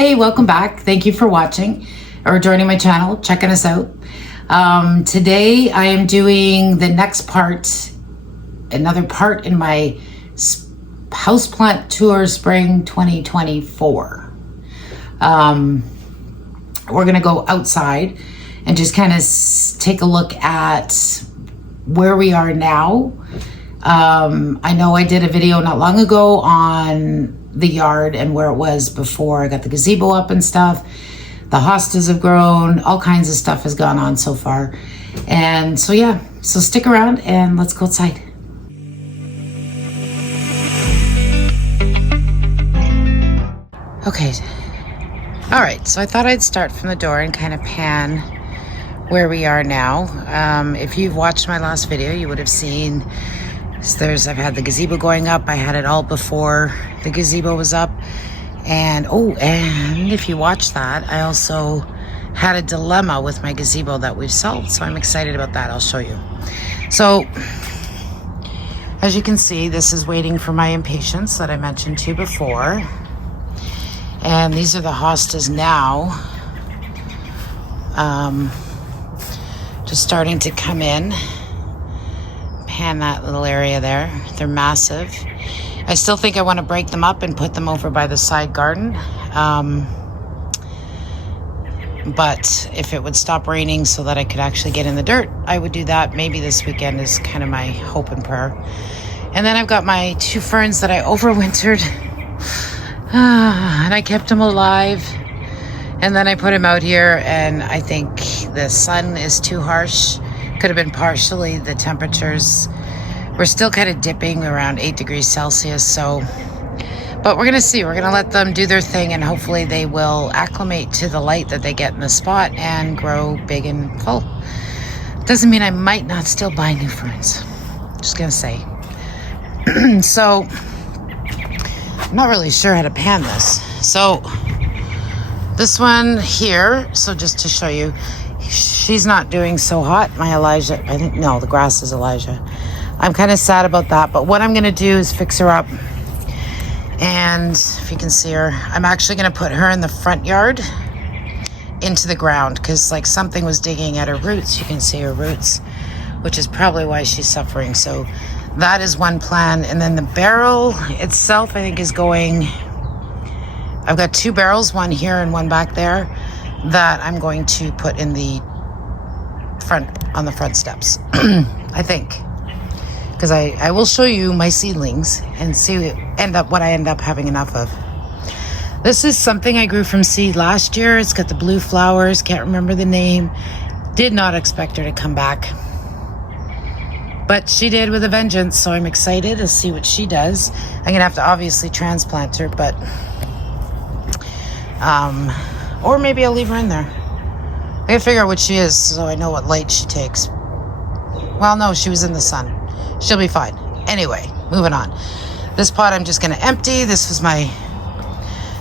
Hey, welcome back. Thank you for watching or joining my channel, checking us out. Today I am doing the next part, another part in my Houseplant Tour Spring 2024. We're gonna go outside and just kind of take a look at where we are now. I know I did a video not long ago on the yard and where it was before I got the gazebo up and stuff. The hostas have grown, all kinds of stuff has gone on so far. And so yeah, so stick around and let's go outside. Okay, all right, so I thought I'd start from the door and kind of pan where we are now. If you've watched my last video, you would have seen I've had the gazebo going up. I had it all before the gazebo was up. And and if you watch that, I also had a dilemma with my gazebo that we've solved. So I'm excited about that. I'll show you. So as you can see, this is waiting for my impatiens that I mentioned to you before. And these are the hostas now. Just starting to come in. Pan that little area there. They're massive. I still think I want to break them up and put them over by the side garden. But if it would stop raining so that I could actually get in the dirt, I would do that. Maybe this weekend is kind of my hope and prayer. And then I've got my two ferns that I overwintered. And I kept them alive. And then I put them out here, and I think the sun is too harsh. Could have been partially the temperatures. We're still kind of dipping around 8 degrees Celsius. So, but we're going to see. We're going to let them do their thing, and hopefully they will acclimate to the light that they get in the spot and grow big and full. Doesn't mean I might not still buy new ferns. Just going to say. So, I'm not really sure how to pan this. So, this one here, so just to show you, she's not doing so hot. My Elijah, I think, no, the grass is Elijah. I'm kind of sad about that, but what I'm going to do is fix her up. And if you can see her, I'm actually going to put her in the front yard into the ground because like something was digging at her roots. You can see her roots, which is probably why she's suffering. So that is one plan. And then the barrel itself, I think, is going... I've got two barrels, one here and one back there, that I'm going to put in the front, on the front steps, I think. Because I will show you my seedlings and see what I end up having enough of. This is something I grew from seed last year. It's got the blue flowers, can't remember the name. Did not expect her to come back. But she did with a vengeance, so I'm excited to see what she does. I'm going to have to obviously transplant her, but... or maybe I'll leave her in there. I gotta figure out what she is so I know what light she takes. Well, no, she was in the sun. She'll be fine. Anyway, moving on. This pot I'm just gonna empty. This was my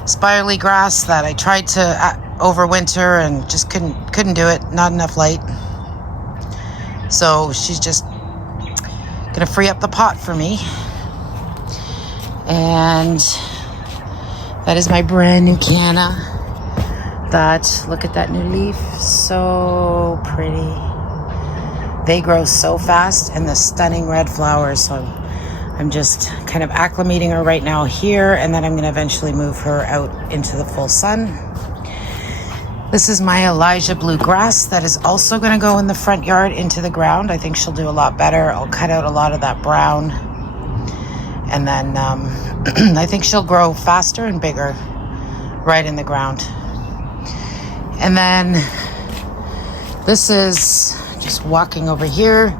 spirally grass that I tried to overwinter and just couldn't do it. Not enough light. So she's just gonna free up the pot for me. And that is my brand new canna. Look at that new leaf. So pretty. They grow so fast, and the stunning red flowers. So I'm just kind of acclimating her right now here, and then I'm going to eventually move her out into the full sun. This is my Elijah blue grass that is also going to go in the front yard into the ground. I think she'll do a lot better. I'll cut out a lot of that brown. And then I think she'll grow faster and bigger right in the ground. And then this is just walking over here.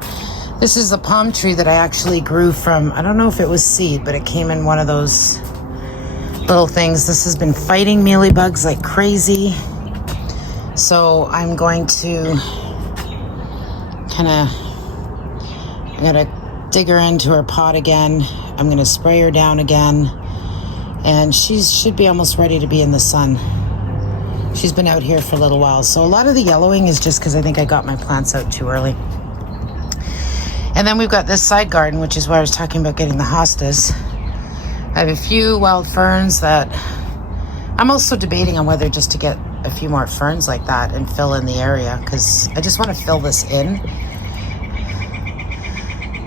This is the palm tree that I actually grew from, I don't know if it was seed, but it came in one of those little things. This has been fighting mealybugs like crazy. So I'm going to I'm going to dig her into her pot again. I'm going to spray her down again. And she should be almost ready to be in the sun. She's been out here for a little while. So a lot of the yellowing is just because I think I got my plants out too early. And then we've got this side garden, which is where I was talking about getting the hostas. I have a few wild ferns that I'm also debating on whether just to get a few more ferns like that and fill in the area, because I just want to fill this in.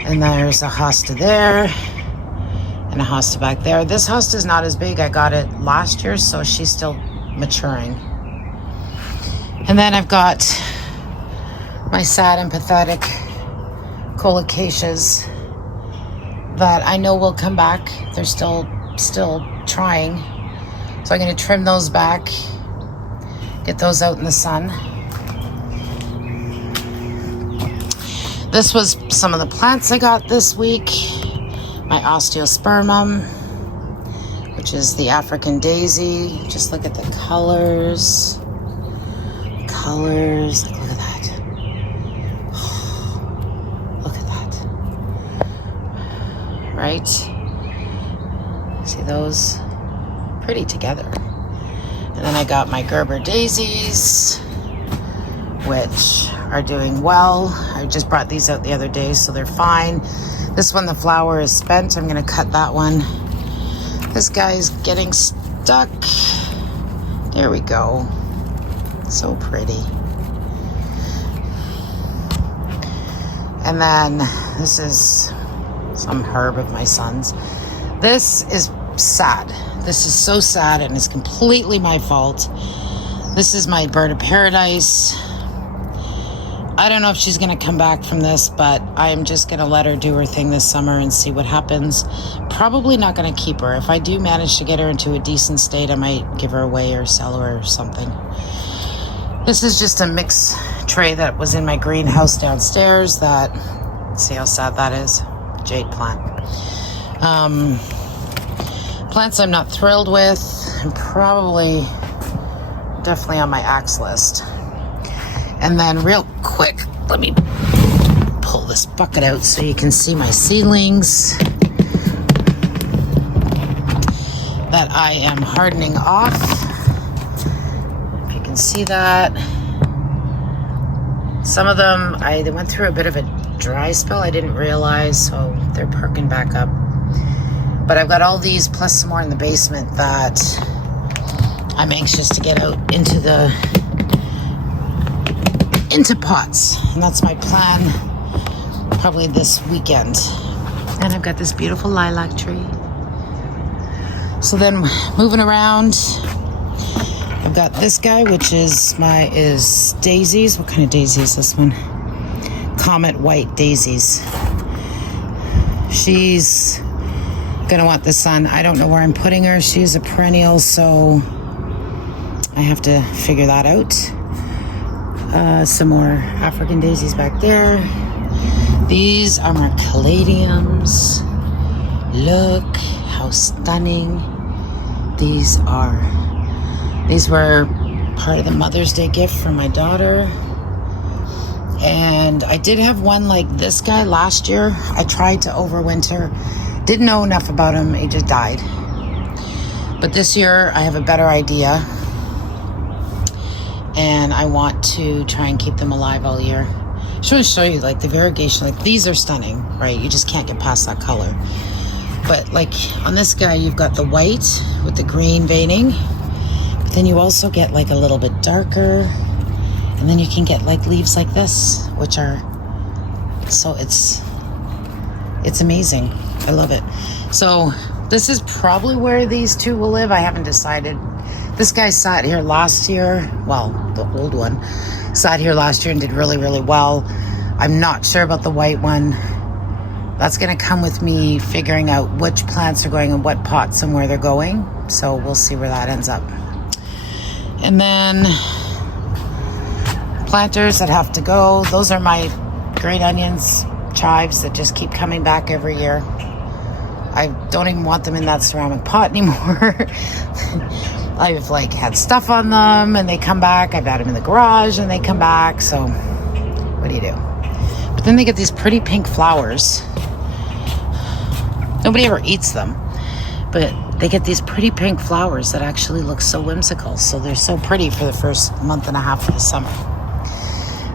And there's a hosta there and a hosta back there. This hosta is not as big. I got it last year, so she's still maturing. And then I've got my sad and pathetic colocaceas that I know will come back. They're still trying. So I'm going to trim those back, get those out in the sun. This was some of the plants I got this week. My osteospermum, which is the African daisy. Just look at the colors. Colors, look at that. Look at that. Right? See those? Pretty together. And then I got my Gerber daisies, which are doing well. I just brought these out the other day, so they're fine. This one, the flower is spent. I'm gonna cut that one. This guy's getting stuck. There we go. So pretty. And then this is some herb of my son's. This is sad. This is so sad, and it's completely my fault. This is my bird of paradise. I don't know if she's going to come back from this, but I'm just going to let her do her thing this summer and see what happens. Probably not going to keep her. If I do manage to get her into a decent state, I might give her away or sell her or something. This is just a mix tray that was in my greenhouse downstairs that, see how sad that is? Jade plant. Plants I'm not thrilled with, and probably definitely on my axe list. And then real quick, let me pull this bucket out so you can see my seedlings that I am hardening off. If you can see that. Some of them, they went through a bit of a dry spell. I didn't realize, so they're perking back up. But I've got all these plus some more in the basement that I'm anxious to get out into pots. And that's my plan probably this weekend. And I've got this beautiful lilac tree. So then moving around, I've got this guy, which is daisies. What kind of daisy is this one? Comet white daisies. She's gonna want the sun. I don't know where I'm putting her. She's a perennial, so I have to figure that out. Some more African daisies back there. These are my caladiums. Look how stunning these are. These were part of the Mother's Day gift from my daughter. And I did have one like this guy last year. I tried to overwinter. Didn't know enough about him. He just died. But this year I have a better idea. And I want to try and keep them alive all year. I just want to show you like the variegation. Like these are stunning, right? You just can't get past that color. But like on this guy, you've got the white with the green veining. But then you also get like a little bit darker. And then you can get like leaves like this, which are, so it's amazing. I love it. So this is probably where these two will live. I haven't decided. This guy sat here last year. Well, the old one sat here last year and did really, really well. I'm not sure about the white one. That's going to come with me figuring out which plants are going in what pots and where they're going. So we'll see where that ends up. And then planters that have to go. Those are my great onions, chives that just keep coming back every year. I don't even want them in that ceramic pot anymore. I've like had stuff on them and they come back. I've had them in the garage and they come back. So what do you do? But then they get these pretty pink flowers. Nobody ever eats them, but they get these pretty pink flowers that actually look so whimsical. So they're so pretty for the first month and a half of the summer.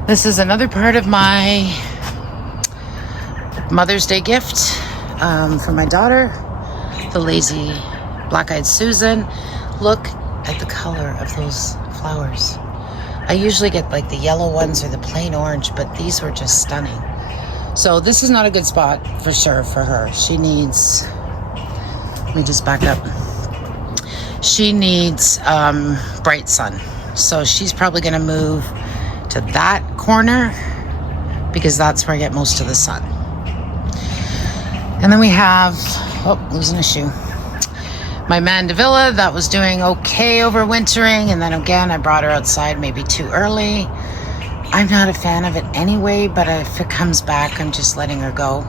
This is another part of my Mother's Day gift from my daughter, the lazy black-eyed Susan. Look at the color of those flowers. I usually get like the yellow ones or the plain orange, but these were just stunning. So this is not a good spot for sure for her. She needs, let me just back up. She needs bright sun. So she's probably gonna move to that corner because that's where I get most of the sun. And then we have, oh, losing a shoe. My mandevilla that was doing okay overwintering, and then again I brought her outside maybe too early. I'm not a fan of it anyway, but if it comes back, I'm just letting her go.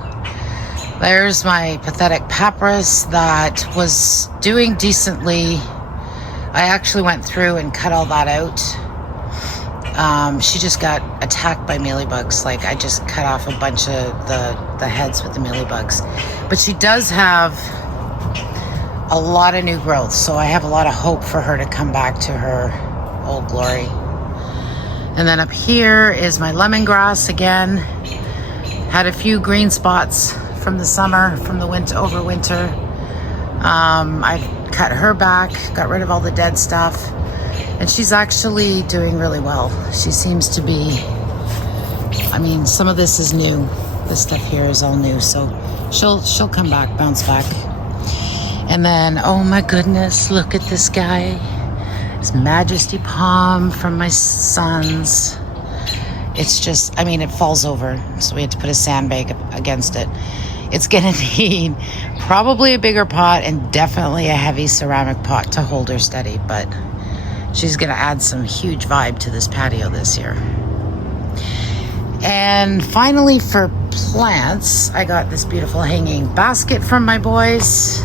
There's my pathetic papyrus that was doing decently. I actually went through and cut all that out. She just got attacked by mealybugs. Like I just cut off a bunch of the heads with the mealybugs. But she does have a lot of new growth, so I have a lot of hope for her to come back to her old glory. And then up here is my lemongrass again. Had a few green spots from the summer, from the winter, over winter. I cut her back, got rid of all the dead stuff, and she's actually doing really well. She seems to be, I mean, some of this is new. This stuff here is all new, so she'll come back, bounce back. And then, oh my goodness, look at this guy. It's Majesty Palm from my son's. It's just, I mean, it falls over, so we had to put a sandbag against it. It's gonna need probably a bigger pot and definitely a heavy ceramic pot to hold her steady, but she's gonna add some huge vibe to this patio this year. And finally for plants, I got this beautiful hanging basket from my boys.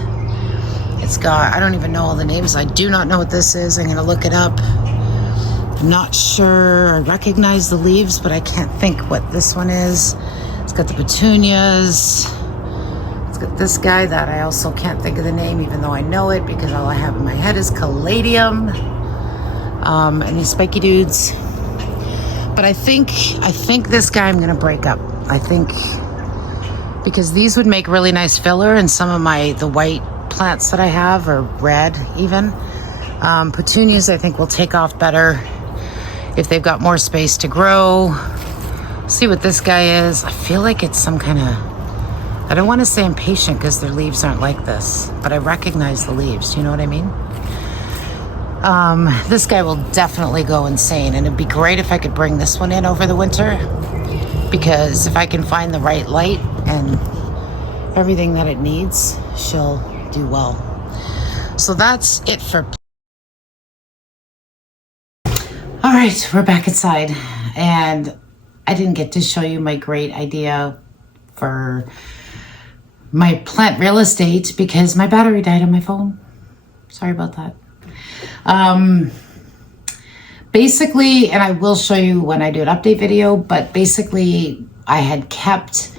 It's got, I don't even know all the names. I do not know what this is. I'm gonna look it up. I'm not sure. I recognize the leaves, but I can't think what this one is. It's got the petunias. It's got this guy that I also can't think of the name, even though I know it because all I have in my head is caladium. And these spiky dudes. But I think this guy I'm gonna break up. I think because these would make really nice filler, and some of the white plants that I have are red even. Petunias I think will take off better if they've got more space to grow. See what this guy is. I feel like it's some kind of, I don't want to say impatient because their leaves aren't like this, but I recognize the leaves. You know what I mean? This guy will definitely go insane, and it'd be great if I could bring this one in over the winter, because if I can find the right light and everything that it needs, she'll do well. So that's it for. All right, we're back inside, and I didn't get to show you my great idea for my plant real estate because my battery died on my phone. Sorry about that. Basically, and I will show you when I do an update video, but basically I had kept,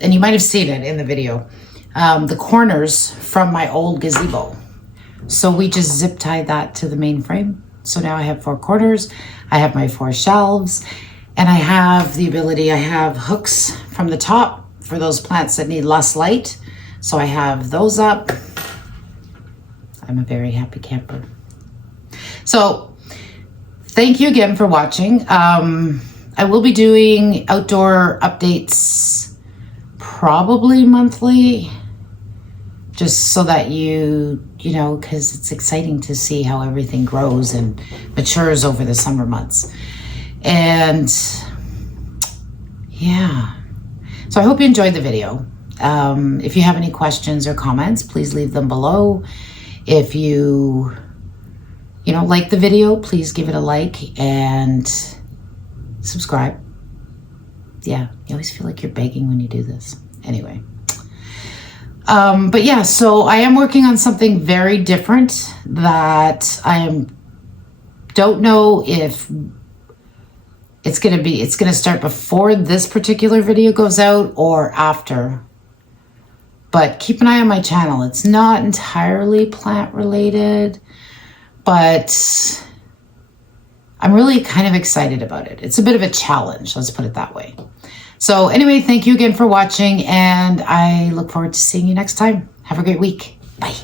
and you might have seen it in the video, the corners from my old gazebo. So we just zip tied that to the main frame. So now I have 4 corners, I have my 4 shelves, and I have the ability, I have hooks from the top for those plants that need less light. So I have those up. I'm a very happy camper. So thank you again for watching. I will be doing outdoor updates probably monthly, just so that you know, because it's exciting to see how everything grows and matures over the summer months. And yeah, so I hope you enjoyed the video. If you have any questions or comments, please leave them below. If you like the video, please give it a like and subscribe. Yeah, you always feel like you're begging when you do this. Anyway. But yeah, so I am working on something very different that don't know if it's going to start before this particular video goes out or after. But keep an eye on my channel. It's not entirely plant related, but I'm really kind of excited about it. It's a bit of a challenge, let's put it that way. So anyway, thank you again for watching, and I look forward to seeing you next time. Have a great week. Bye.